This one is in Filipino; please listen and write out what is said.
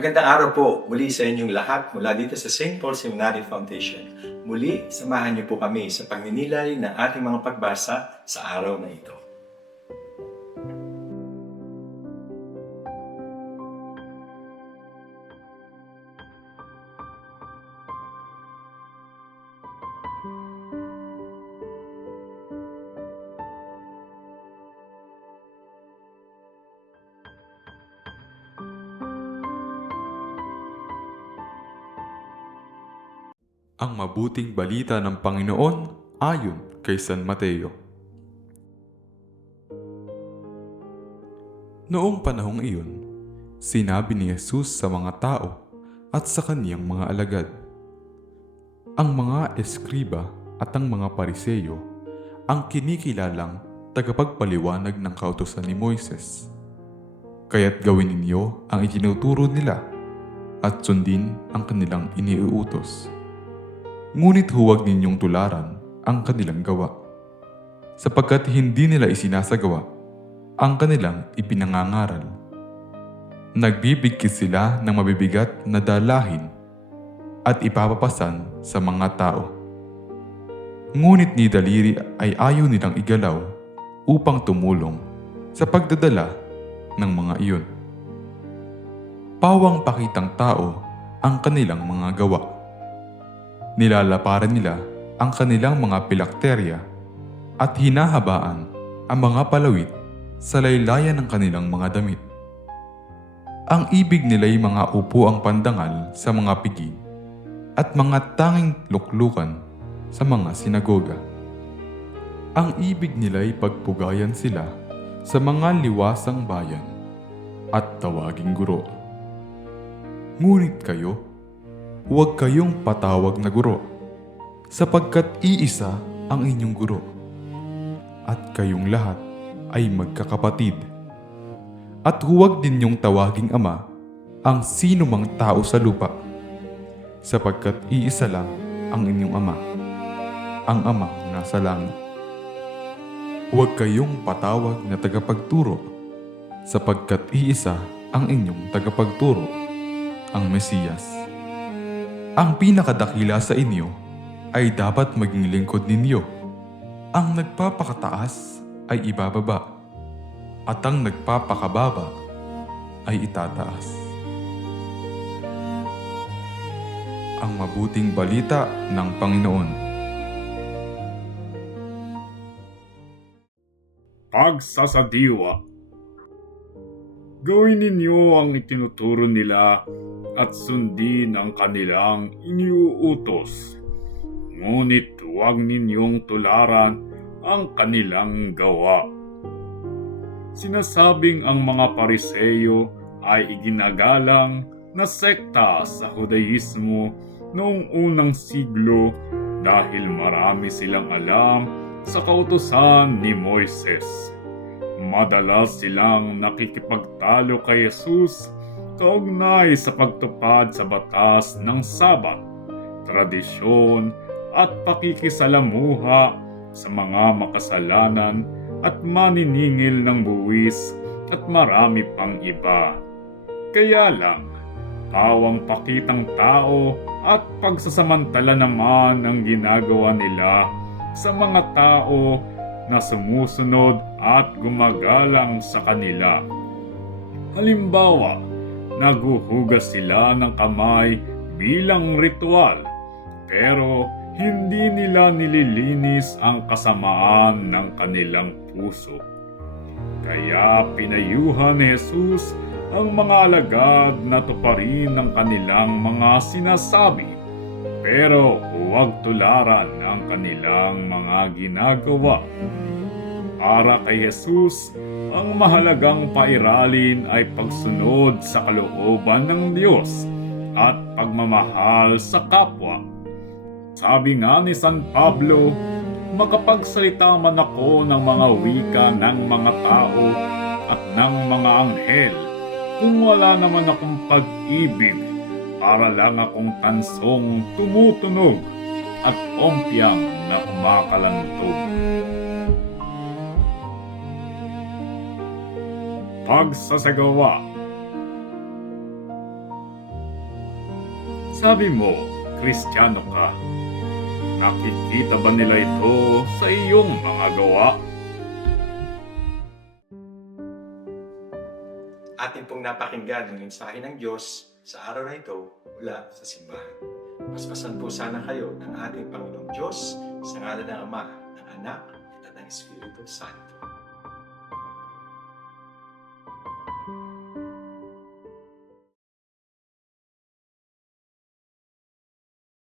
Magandang araw po muli sa inyong lahat mula dito sa St. Paul Seminary Foundation. Muli, samahan niyo po kami sa pagninilay ng ating mga pagbasa sa araw na ito. Ang mabuting balita ng Panginoon ayon kay San Mateo. Noong panahong iyon, sinabi ni Jesus sa mga tao at sa kaniyang mga alagad, ang mga eskriba at ang mga pariseyo ang kinikilalang tagapagpaliwanag ng kautusan ni Moises. Kaya't gawin ninyo ang itinuturo nila at sundin ang kanilang iniuutos. Ngunit huwag ninyong tularan ang kanilang gawa, sapagkat hindi nila isinasagawa ang kanilang ipinangangaral. Nagbibigkis sila ng mabibigat na dalahin at ipapapasan sa mga tao. Ngunit ni daliri ay ayaw nilang igalaw upang tumulong sa pagdadala ng mga iyon. Pawang pakitang tao ang kanilang mga gawa. Nilalaparan nila ang kanilang mga pilakterya at hinahabaan ang mga palawit sa laylayan ng kanilang mga damit. Ang ibig nila'y mga upuang pandangal sa mga pigi at mga tanging luklukan sa mga sinagoga. Ang ibig nila'y pagpugayan sila sa mga liwasang bayan at tawaging guro. Ngunit kayo, huwag kayong patawag na guro, sapagkat iisa ang inyong guro, at kayong lahat ay magkakapatid. At huwag ninyong tawaging ama ang sino mang tao sa lupa, sapagkat iisa lang ang inyong ama, ang amang nasa langit. Huwag kayong patawag na tagapagturo, sapagkat iisa ang inyong tagapagturo, ang Mesiyas. Ang pinakadakila sa inyo ay dapat maging lingkod ninyo. Ang nagpapakataas ay ibababa, at ang nagpapakababa ay itataas. Ang mabuting balita ng Panginoon. Pagsasadiwa. Gawin ninyo ang itinuturo nila at sundin ang kanilang iniuutos. Ngunit huwag ninyong tularan ang kanilang gawa. Sinasabing ang mga pariseyo ay iginagalang na sekta sa Judaismo noong unang siglo dahil marami silang alam sa kautusan ni Moises. Madalas silang nakikipagtalo kay Jesus kaugnay sa pagtupad sa batas ng Sabat, tradisyon at pakikisalamuha sa mga makasalanan at maniningil ng buwis at marami pang iba. Kaya lang, pawang pakitang tao at pagsasamantala naman ang ginagawa nila sa mga tao na sumusunod at gumagalang sa kanila. Halimbawa, naghuhugas sila ng kamay bilang ritual, pero hindi nila nililinis ang kasamaan ng kanilang puso. Kaya pinayuhan ni Jesus ang mga alagad na tuparin ang kanilang mga sinasabi, pero huwag tularan ang kanilang mga ginagawa. Para kay Jesus, ang mahalagang pairalin ay pagsunod sa kalooban ng Diyos at pagmamahal sa kapwa. Sabi nga ni San Pablo, makapagsalita man ako ng mga wika ng mga tao at ng mga anghel, kung wala naman akong pag-ibig, para lang akong tansong tumutunog at ompyang na kumakalantog. Pagsasagawa. Sabi mo, Kristiyano ka. Nakikita ba nila ito sa iyong mga gawa? Atin pong napakinggan ang mensahe ng Diyos sa araw na ito mula sa simbahan. Paspasan po sana kayo ng ating Panginoong Diyos sa ngalan ng Ama, ng Anak, at ng Espiritu Santo.